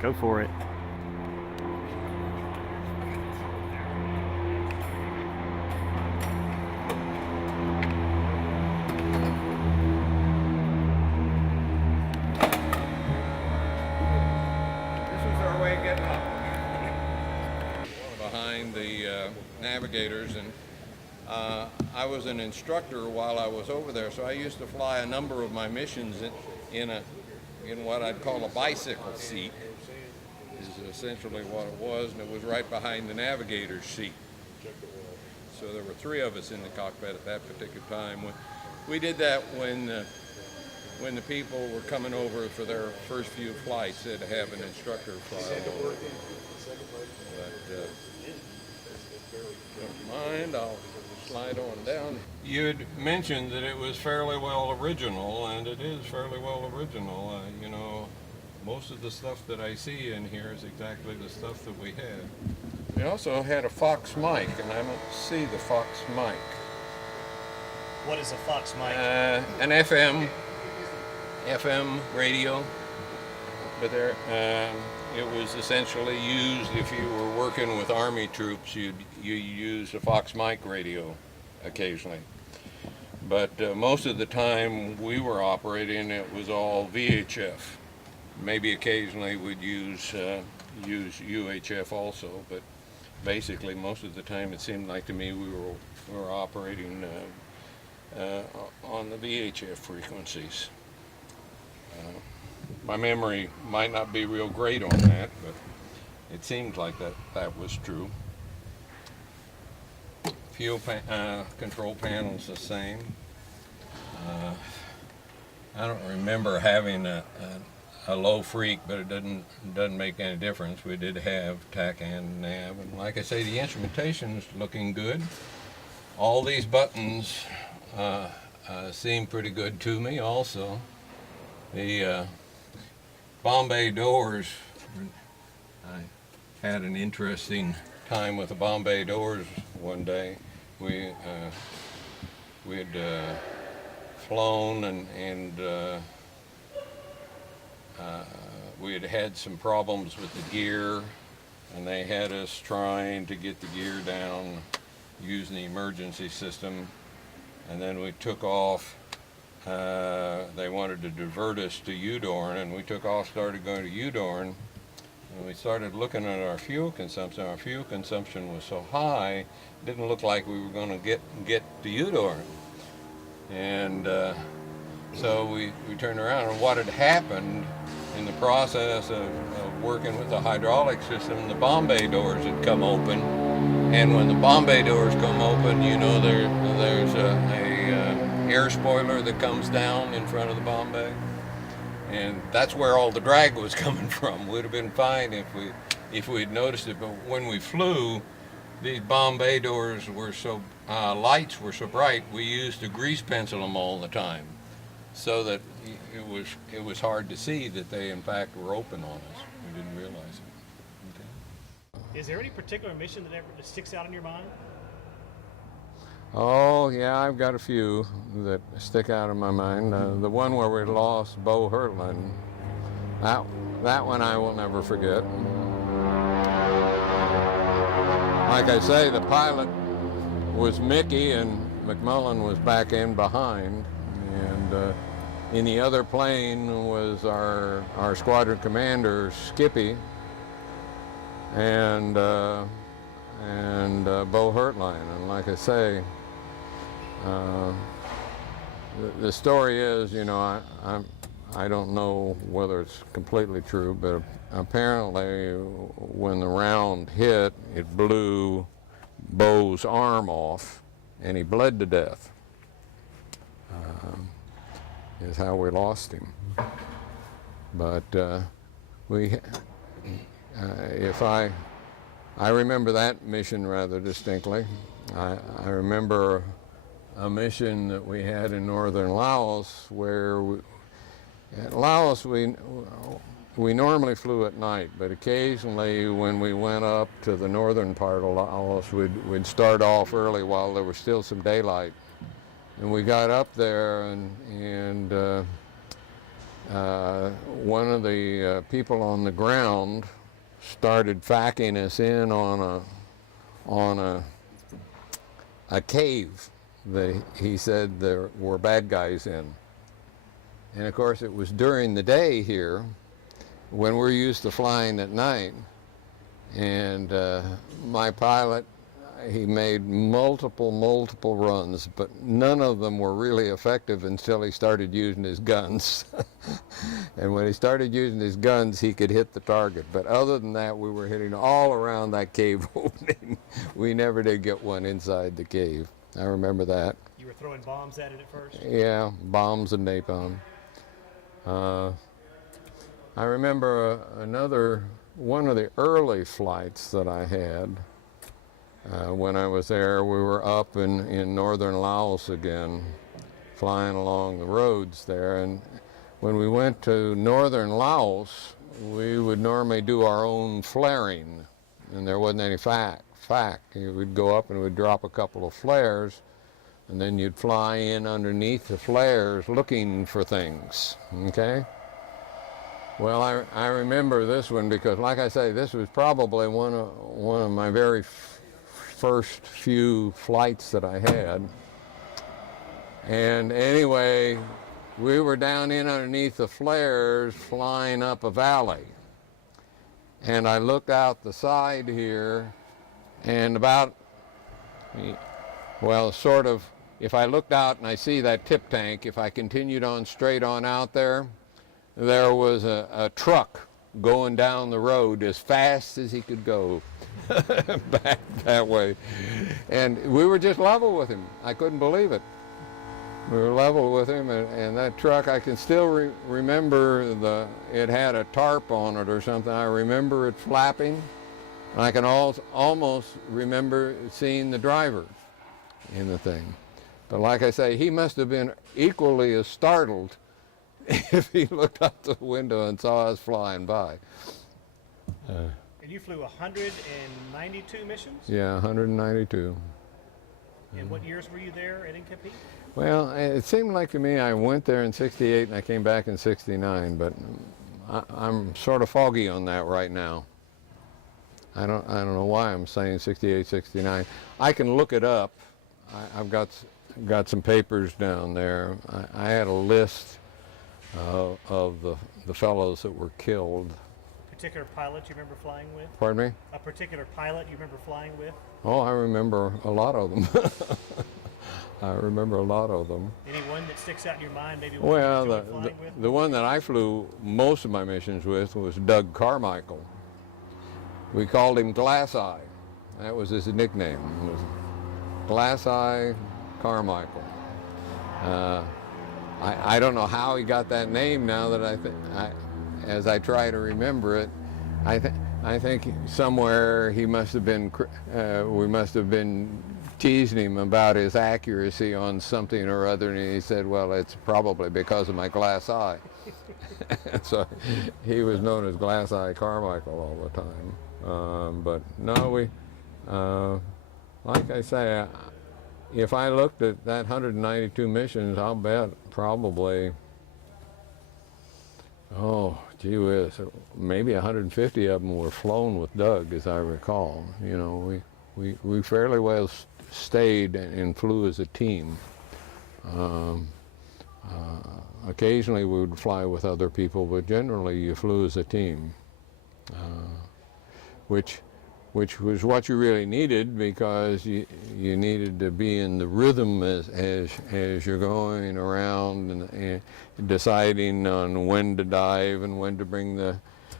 Go for it. Behind the navigators, and I was an instructor while I was over there, so I used to fly a number of my missions in what I'd call a bicycle seat, is essentially what it was, and it was right behind the navigator's seat. So there were three of us in the cockpit at that particular time. We did that when the people were coming over for their first few flights. They'd have an instructor fly over. But don't mind, I'll slide on down. You'd mentioned that it was fairly well original, and it is fairly well original. You know, most of the stuff that I see in here is exactly the stuff that we had. We also had a Fox mic, and I don't see the Fox mic. What is a Fox mic? An FM radio, but there, it was essentially used if you were working with Army troops. You use a Fox mic radio occasionally, but most of the time we were operating, it was all VHF. Maybe occasionally we'd use UHF also, but basically most of the time it seemed like to me we were operating on the VHF frequencies. My memory might not be real great on that, but it seems like that was true. Fuel control panels the same. I don't remember having a low freak, but it doesn't make any difference. We did have TAC and nav, and like I say, the instrumentation's looking good. All these buttons seem pretty good to me also. The Bombay doors, I had an interesting time with the Bombay doors one day. We had flown and we had some problems with the gear, and they had us trying to get the gear down using the emergency system, and then we took off. They wanted to divert us to Udorn, and we took off, started going to Udorn, and we started looking at our fuel consumption. Our fuel consumption was so high, it didn't look like we were going to get to Udorn. And so we turned around, and what had happened in the process of working with the hydraulic system, the Bombay doors had come open, and when the Bombay doors come open, you know, there's a air spoiler that comes down in front of the Bombay, and that's where all the drag was coming from. Would have been fine if we'd noticed it, but when we flew, these Bombay doors were so lights were so bright, we used to grease pencil them all the time, so that it was hard to see that they in fact were open on us. We didn't realize it. Okay. Is there any particular mission that sticks out in your mind? Oh, yeah, I've got a few that stick out in my mind. The one where we lost Bo Hertland, that one I will never forget. Like I say, the pilot was Mickey and McMullen was back in behind, and in the other plane was our squadron commander, Skippy, and Bo Hertline. And like I say, the story is, you know, I don't know whether it's completely true, but apparently when the round hit, it blew Bo's arm off, and he bled to death. Is how we lost him. But I remember that mission rather distinctly. I remember a mission that we had in northern Laos where at Laos we normally flew at night, but occasionally when we went up to the northern part of Laos, we'd start off early while there was still some daylight. And we got up there, and one of the people on the ground started facking us in on a cave that he said there were bad guys in. And of course it was during the day here when we're used to flying at night. And my pilot, he made multiple runs, but none of them were really effective until he started using his guns. And when he started using his guns, he could hit the target. But other than that, we were hitting all around that cave opening. We never did get one inside the cave. I remember that. You were throwing bombs at it at first? Yeah, bombs and napalm. I remember one of the early flights that I had. When I was there, we were up in northern Laos again, flying along the roads there. And when we went to northern Laos, we would normally do our own flaring, and there wasn't any fact. We'd go up and we'd drop a couple of flares, and then you'd fly in underneath the flares looking for things, okay? Well, I remember this one because, like I say, this was probably one of my very first few flights that I had. And anyway, we were down in underneath the flares flying up a valley. And I looked out the side here, and if I looked out and I see that tip tank, if I continued on straight on out there was a truck going down the road as fast as he could go back that way. And we were just level with him. I couldn't believe it. We were level with him, and that truck, I can still remember it had a tarp on it or something. I remember it flapping. I can almost remember seeing the driver in the thing. But like I say, he must have been equally as startled if he looked out the window and saw us flying by. And you flew 192 missions? Yeah, 192. And what years were you there at NKP? Well, it seemed like to me I went there in '68 and I came back in '69, but I'm sort of foggy on that right now. I don't know why I'm saying '68, '69. I can look it up. I've got some papers down there. I had a list of the fellows that were killed. A particular pilot you remember flying with? Pardon me? A particular pilot you remember flying with? Oh, I remember a lot of them. I remember a lot of them. Any one that sticks out in your mind, maybe one Well, you enjoyed flying with? the one that I flew most of my missions with was Doug Carmichael. We called him Glass Eye. That was his nickname. It was Glass Eye Carmichael. I don't know how he got that name now that as I try to remember it. I think somewhere he must have been, we must have been teasing him about his accuracy on something or other, and he said, well, it's probably because of my glass eye. So he was known as Glass Eye Carmichael all the time. But no, like I say, if I looked at that 192 missions, I'll bet probably, oh, gee whiz, maybe 150 of them were flown with Doug, as I recall. You know, we fairly well stayed and flew as a team. Occasionally we would fly with other people, but generally you flew as a team, which was what you really needed, because you needed to be in the rhythm as you're going around and deciding on when to dive and when to bring the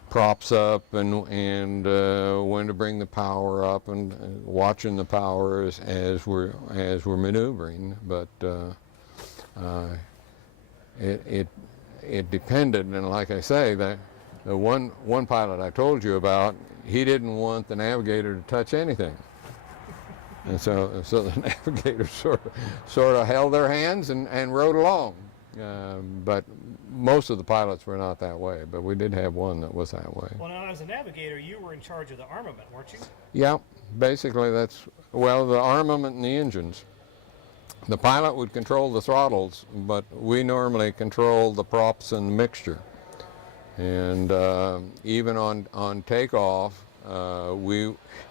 props up and when to bring the power up, and watching the power as we're maneuvering. But it depended, and like I say, that the one pilot I told you about, he didn't want the navigator to touch anything, and so the navigator sort of held their hands and rode along. But most of the pilots were not that way, but we did have one that was that way. Well, now, as a navigator, you were in charge of the armament, weren't you? Yeah, basically the armament and the engines. The pilot would control the throttles, but we normally control the props and the mixture. And even on takeoff,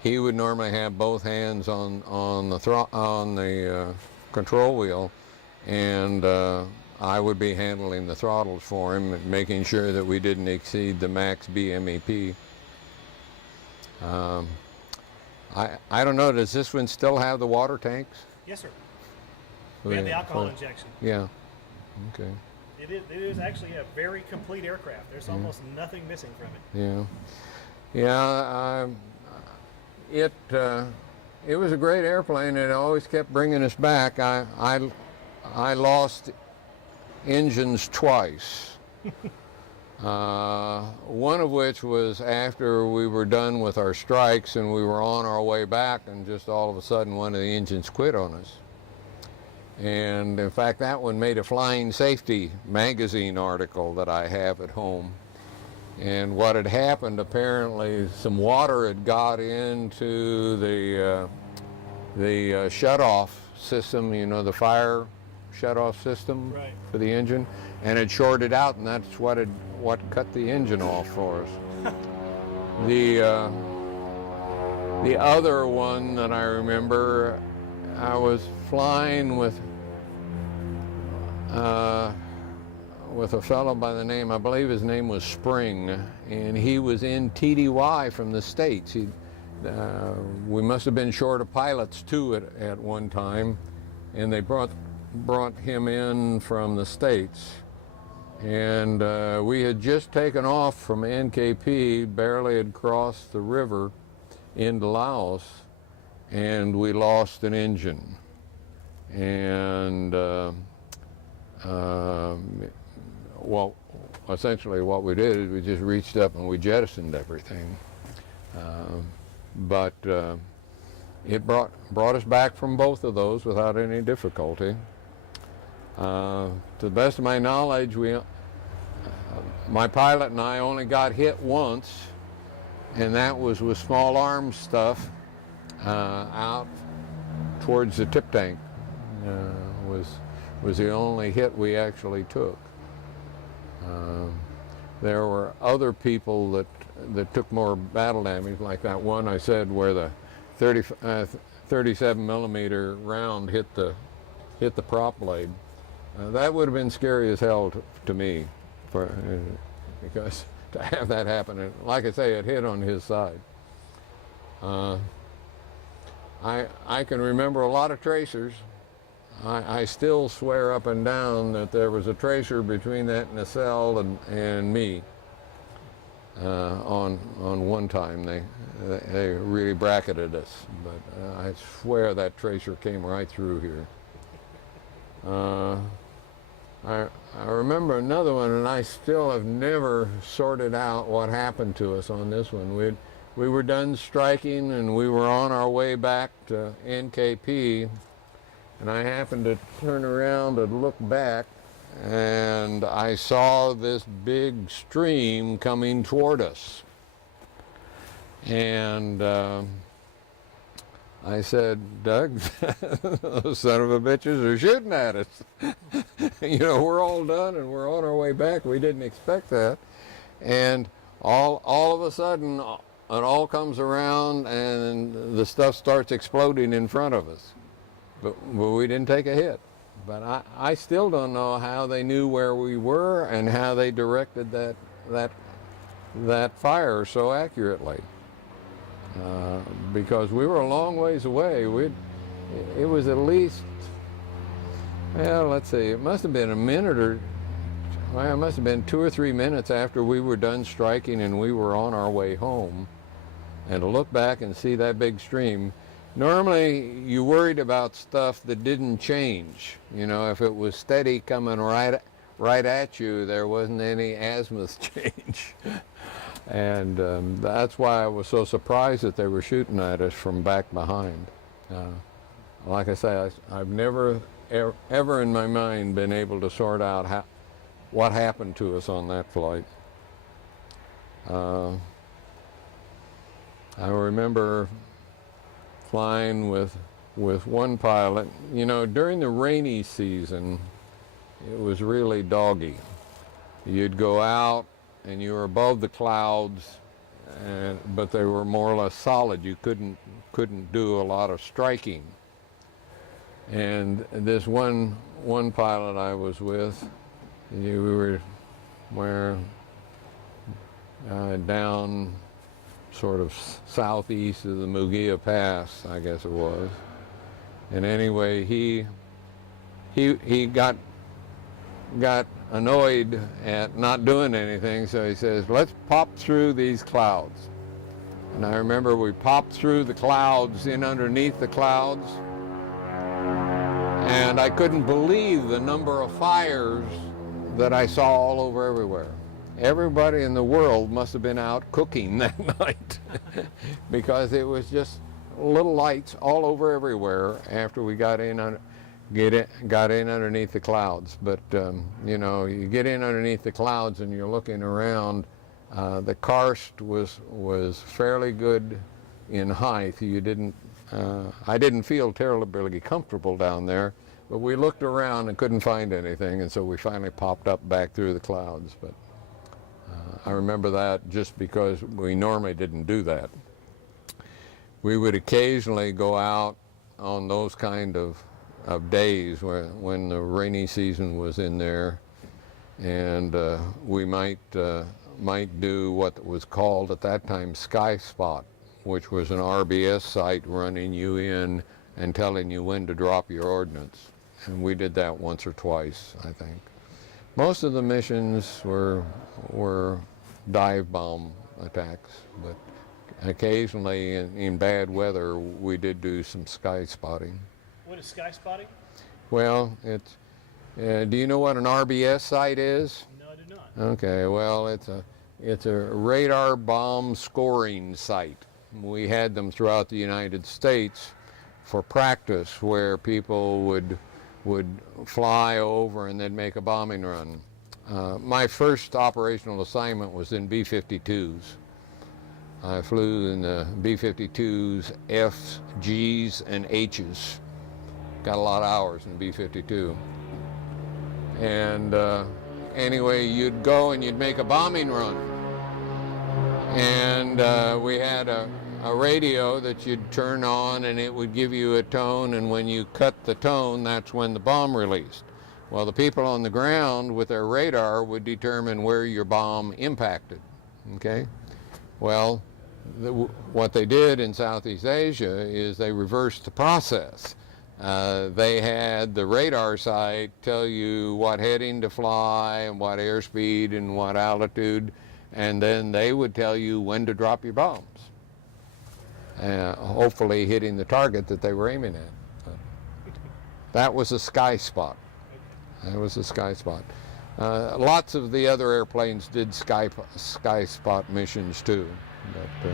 he would normally have both hands on the control wheel, and I would be handling the throttles for him, making sure that we didn't exceed the max BMEP. I don't know, does this one still have the water tanks? Yes, sir. We have the alcohol injection. Yeah. Okay. It is actually a very complete aircraft. There's almost nothing missing from it. Yeah. Yeah. It was a great airplane. It always kept bringing us back. I lost engines twice. One of which was after we were done with our strikes and we were on our way back, and just all of a sudden one of the engines quit on us. And in fact, that one made a Flying Safety magazine article that I have at home. And what had happened, apparently some water had got into the shut-off system, you know, the fire shut-off system for the engine, and it shorted out, and that's what cut the engine off for us. The other one that I remember, I was flying with a fellow by the name, I believe his name was Spring, and he was in TDY from the States. We must have been short of pilots too at one time, and they brought him in from the States. And we had just taken off from NKP, barely had crossed the river into Laos, and we lost an engine. And well, essentially what we did is we just reached up and we jettisoned everything. But it brought us back from both of those without any difficulty. To the best of my knowledge, my pilot and I only got hit once, and that was with small arms stuff out towards the tip tank. Was the only hit we actually took. There were other people that took more battle damage, like that one I said where the 37 millimeter round hit the prop blade. That would have been scary as hell to me, because to have that happen, and like I say, it hit on his side. I can remember a lot of tracers. I still swear up and down that there was a tracer between that nacelle and me. On one time, they really bracketed us, but I swear that tracer came right through here. I remember another one, and I still have never sorted out what happened to us on this one. We were done striking, and we were on our way back to NKP, and I happened to turn around and look back, and I saw this big stream coming toward us. And I said, Doug, those son of a bitches are shooting at us. You know, we're all done and we're on our way back. We didn't expect that. And all of a sudden, it all comes around and the stuff starts exploding in front of us. But we didn't take a hit. But I still don't know how they knew where we were and how they directed that fire so accurately. Because we were a long ways away. It was at least, well, let's see, it must have been a minute or, well, it must have been 2 or 3 minutes after we were done striking and we were on our way home. And to look back and see that big stream, normally you worried about stuff that didn't change. You know, if it was steady coming right at you, there wasn't any azimuth change. And that's why I was so surprised that they were shooting at us from back behind. Like I say, I've never, ever in my mind been able to sort out what happened to us on that flight. I remember flying with with one pilot. You know, during the rainy season, it was really doggy. You'd go out and you were above the clouds, but they were more or less solid. You couldn't do a lot of striking. And this one pilot I was with, we were down sort of southeast of the Mugia Pass, I guess it was. And anyway, he got annoyed at not doing anything, so he says, let's pop through these clouds. And I remember we popped through the clouds, in underneath the clouds, and I couldn't believe the number of fires that I saw all over everywhere. Everybody in the world must have been out cooking that night because it was just little lights all over everywhere after we got in underneath the clouds. But you know, you get in underneath the clouds and you're looking around. The karst was fairly good in height. I didn't feel terribly comfortable down there, but we looked around and couldn't find anything, and so we finally popped up back through the clouds. But I remember that just because we normally didn't do that. We would occasionally go out on those kind of days when the rainy season was in there, and we might do what was called at that time Sky Spot, which was an RBS site running you in and telling you when to drop your ordnance. And we did that once or twice, I think. Most of the missions were dive bomb attacks, but occasionally in bad weather we did do some sky spotting. What is sky spotting? Well, it's do you know what an RBS site is? No, I do not. Okay, well, it's a radar bomb scoring site. We had them throughout the United States for practice, where people would fly over and then make a bombing run. My first operational assignment was in B-52s. I flew in the B-52s, Fs, Gs, and Hs. Got a lot of hours in B-52. And anyway, you'd go and you'd make a bombing run. And we had a radio that you'd turn on, and it would give you a tone, and when you cut the tone, that's when the bomb released. Well, the people on the ground with their radar would determine where your bomb impacted, okay? Well, what they did in Southeast Asia is they reversed the process. They had the radar site tell you what heading to fly and what airspeed and what altitude, and then they would tell you when to drop your bombs, hopefully hitting the target that they were aiming at. But that was a sky spot. That was a sky spot. Lots of the other airplanes did sky spot missions too, but